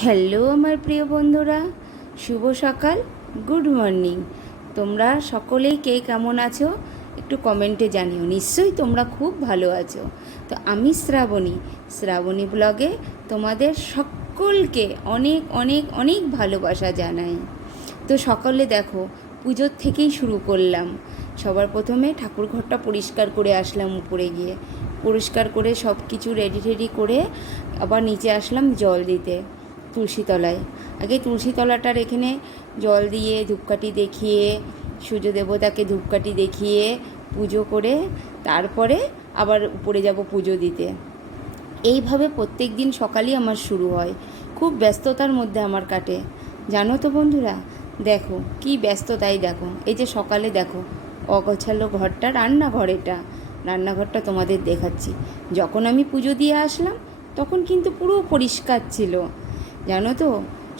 Hello আমার প্রিয় বন্ধুরা, শুভ সকাল, গুড মর্নিং। তোমরা সকলেই কে কেমন আছো একটু কমেন্টে জানিও। নিশ্চয়ই তোমরা খুব ভালো আছো। তো আমি শ্রাবণী ব্লগে তোমাদের সকলকে অনেক অনেক অনেক ভালোবাসা জানাই। তো সকলে দেখো, পুজোর থেকেই শুরু করলাম। সবার প্রথমে ঠাকুর ঘরটা পরিষ্কার করে আসলাম, উপরে গিয়ে পরিষ্কার করে সব কিছু রেডি টেডি করে আবার নিচে আসলাম জল দিতে তুলসীতলায়। আগে তুলসীতলাটার এখানে জল দিয়ে ধূপকাঠি দেখিয়ে সূর্য দেবতাকে ধূপকাঠি দেখিয়ে পুজো করে তারপরে আবার উপরে যাব পুজো দিতে। এইভাবে প্রত্যেক দিন সকালেই আমার শুরু হয়। খুব ব্যস্ততার মধ্যে আমার কাটে, জানো তো বন্ধুরা। দেখো কি ব্যস্ততাই, দেখো এই যে সকালে দেখো অগোছালো ঘরটা, রান্নাঘরটা তোমাদের দেখাচ্ছি। যখন আমি পুজো দিয়ে আসলাম তখন কিন্তু পুরো পরিষ্কার ছিল, জানো তো।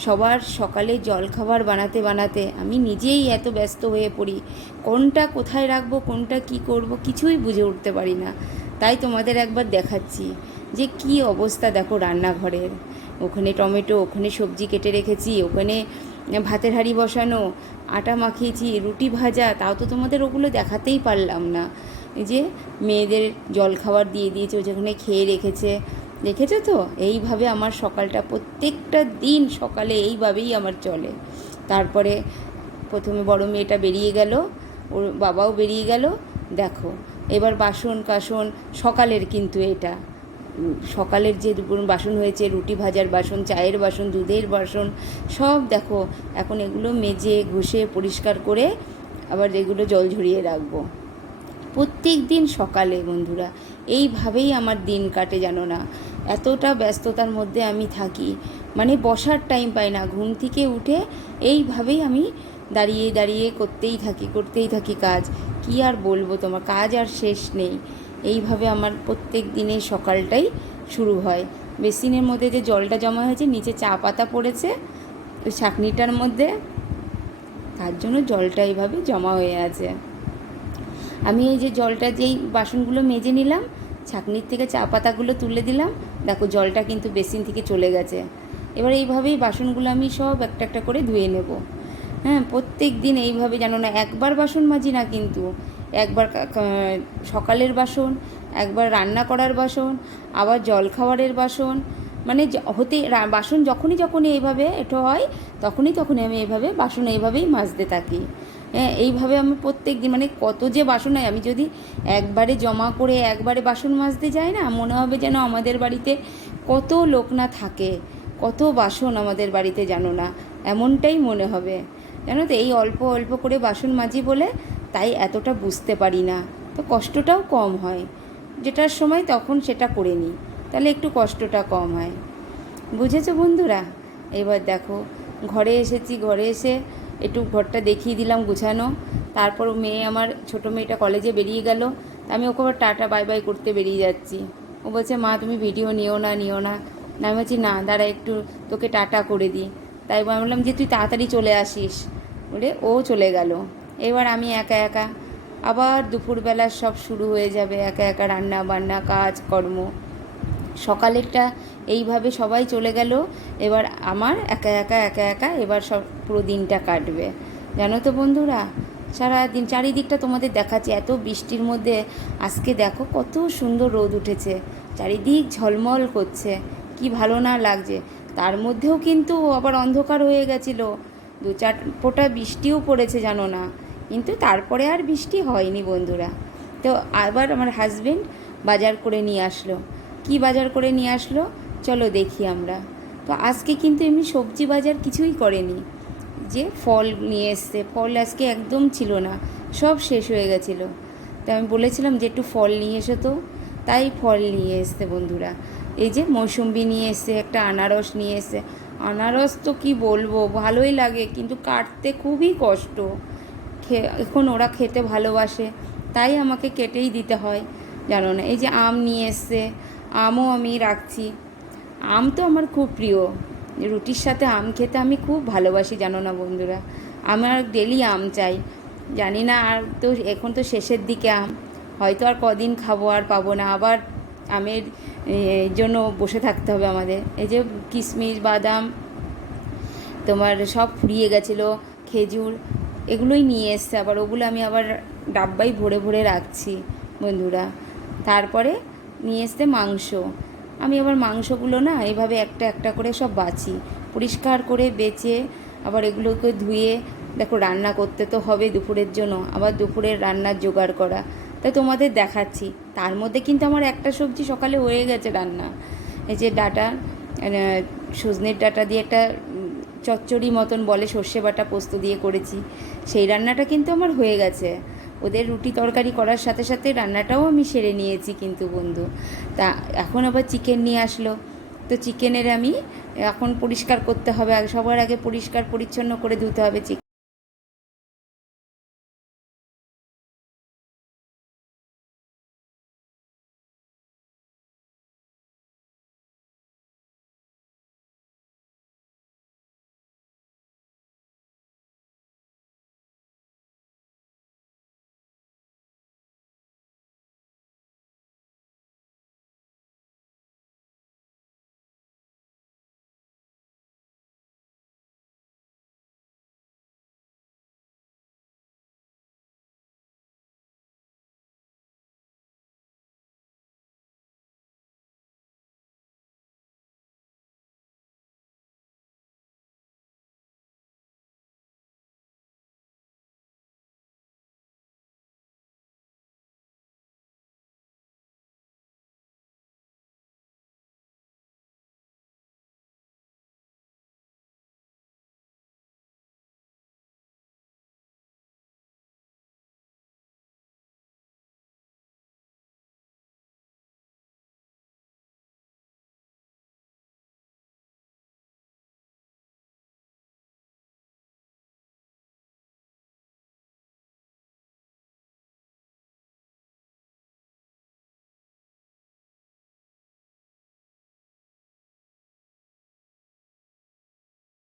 সবার সকালে জলখাবার বানাতে বানাতে আমি নিজেই এত ব্যস্ত হয়ে পড়ি, কোনটা কোথায় রাখবো, কোনটা কি করব কিছুই বুঝে উঠতে পারি না। তাই তোমাদের একবার দেখাচ্ছি যে কি অবস্থা দেখো রান্নাঘরের। ওখানে টমেটো, ওখানে সবজি কেটে রেখেছি, ওখানে ভাতের হাঁড়ি বসানো, আটা মাখিয়েছি, রুটি ভাজা, তাও তো তোমাদের ওগুলো দেখাতেই পারলাম না। এই যে মেয়েদের জলখাবার দিয়ে দিয়েছে, ও যেখানে খেয়ে রেখেছে, দেখেছো তো। এইভাবে আমার সকালটা প্রত্যেকটা দিন সকালে এইভাবেই আমার চলে। তারপরে প্রথমে বড় মেয়েটা বেরিয়ে গেল, ওর বাবাও বেরিয়ে গেল। দেখো এবার বাসন কাসন সকালের, কিন্তু এটা সকালের যে বাসন হয়েছে, রুটি ভাজার বাসন, চায়ের বাসন, দুধের বাসন, সব দেখো এখন এগুলো মেজে ঘষে পরিষ্কার করে আবার এগুলো জল ঝরিয়ে রাখবো প্রত্যেক দিন সকালে। বন্ধুরা এইভাবেই আমার দিন কাটে, জানো না। এতটা ব্যস্ততার মধ্যে আমি থাকি, মানে বসার টাইম পাই না। ঘুম থেকে উঠে এইভাবেই আমি দাঁড়িয়ে দাঁড়িয়ে করতেই থাকি কাজ। কি আর বলবো, তোমার কাজ আর শেষ নেই। এইভাবে আমার প্রত্যেক দিনের সকালটাই শুরু হয়। বেসিনের মধ্যে যে জলটা জমা হয়েছে, নিচে চা পাতা পড়েছে ওই ছাঁকনিটার মধ্যে, তার জন্য জলটা এইভাবে জমা হয়ে আছে। আমি এই যে জলটা, যেই বাসনগুলো মেজে নিলাম, ছাঁকনির থেকে চা পাতাগুলো তুলে দিলাম, দেখো জলটা কিন্তু বেসিন থেকে চলে গেছে। এবার এইভাবেই বাসনগুলো আমি সব একটা একটা করে ধুয়ে নেব। হ্যাঁ, প্রত্যেক দিন এইভাবে, জানো না, একবার বাসন মাজি না কিন্তু। একবার সকালের বাসন, একবার রান্না করার বাসন, আবার জলখাবারের বাসন, মানে বাসন যখনই এইভাবে এটো হয় তখনই আমি এইভাবে বাসন এইভাবেই মাজতে থাকি। হ্যাঁ, এইভাবে আমি প্রত্যেক দিন, মানে কত যে বাসন হয়, আমি যদি একবারে জমা করে একবারে বাসন মাজতে যাই না, মনে হবে যেন আমাদের বাড়িতে কত লোক না থাকে, কত বাসন আমাদের বাড়িতে, জানো না, এমনটাই মনে হবে। জানো তো, এই অল্প অল্প করে বাসন মাজি বলে তাই এতটা বুঝতে পারি না, তো কষ্টটাও কম হয়। যেটার সময় তখন সেটা করে নিই, তাহলে একটু কষ্টটা কম হয়। বুঝেছো বন্ধুরা। এবার দেখো ঘরে এসেছি, ঘরে এসে একটু ঘরটা দেখিয়ে দিলাম গুছানো। তারপর আমার ছোটো মেয়েটা কলেজে বেরিয়ে গেল, আমি ওকে আবার টাটা বাই বাই করতে বেরিয়ে যাচ্ছি। ও বলছে, মা তুমি ভিডিও নিও না। আমি বলছি, না দাঁড়া একটু তোকে টাটা করে দিই। তাই বললাম যে তুই তাড়াতাড়ি চলে আসিস বলে ও চলে গেল। এবার আমি একা একা আবার দুপুরবেলা সব শুরু হয়ে যাবে, একা একা রান্না বান্না কাজ কর্ম। সকালেরটা এইভাবে সবাই চলে গেল, এবার আমার একা একা এবার সব পুরো দিনটা কাটবে, জানো তো বন্ধুরা। সারাদিন চারিদিকটা তোমাদের দেখাচ্ছি, এত বৃষ্টির মধ্যে আজকে দেখো কত সুন্দর রোদ উঠেছে, চারিদিক ঝলমল করছে, কি ভালো না লাগছে। তার মধ্যেও কিন্তু আবার অন্ধকার হয়ে গেছিলো, 2-4 ফোঁটা বৃষ্টিও পড়েছে, জানো না। কিন্তু তারপরে আর বৃষ্টি হয়নি বন্ধুরা। তো আবার আমার হাজবেন্ড বাজার করে নিয়ে আসলো। কি বাজার করে নিয়ে আসলো চলো দেখি আমরা। তো আজকে কিন্তু এমনি সবজি বাজার কিছুই করেনি, যে ফল নিয়ে এসছে, ফল আজকে একদম ছিল না, সব শেষ হয়ে গেছিলো। তো আমি বলেছিলাম যে একটু ফল নিয়ে এসো, তো তাই ফল নিয়ে এসছে বন্ধুরা। এই যে মৌসুম্বি নিয়ে এসছে, একটা আনারস নিয়ে এসছে। আনারস তো কি বলবো, ভালোই লাগে কিন্তু কাটতে খুবই কষ্ট। এখন ওরা খেতে ভালোবাসে তাই আমাকে কেটেই দিতে হয়, জানো না। এই যে আম নিয়ে এসছে, আমও আমি রাখছি। আম তো আমার খুব প্রিয়, রুটির সাথে আম খেতে আমি খুব ভালোবাসি, জানো না বন্ধুরা। আমার ডেলি আম চাই। জানি না, আর তো এখন তো শেষের দিকে আম, হয়তো আর কদিন খাবো আর পাবো না, আবার আমের জন্য বসে থাকতে হবে আমাদের। এই যে কিশমিশ বাদাম তোমার সব ফুরিয়ে গেছিলো, খেজুর এগুলোই নিয়ে এসছে আবার, ওগুলো আমি আবার ডাব্বাই ভরে ভরে রাখছি বন্ধুরা। তারপরে নিয়ে এসছে মাংস। আমি আবার মাংসগুলো না এভাবে একটা একটা করে সব বাছি, পরিষ্কার করে বেছে আবার এগুলোকে ধুয়ে দেখো রান্না করতে তো হবে দুপুরের জন্য, আবার দুপুরের রান্নার জোগাড় করা, তাই তোমাদের দেখাচ্ছি। তার মধ্যে কিন্তু আমার একটা সবজি সকালে হয়ে গেছে রান্না, এই যে ডাঁটা, সজনের ডাঁটা দিয়ে একটা চচ্চড়ি মতন বলে, সর্ষে বাটা পোস্ত দিয়ে করেছি, সেই রান্নাটা কিন্তু আমার হয়ে গেছে। ওদের রুটি তরকারি করার সাথে সাথে রান্নাটাও আমি সেরে নিয়েছি কিন্তু বন্ধু। তা এখন আবার চিকেন নিয়ে আসলো, তো চিকেনের আমি এখন পরিষ্কার করতে হবে, সবার আগে পরিষ্কার পরিচ্ছন্ন করে ধুতে হবে চিকেন।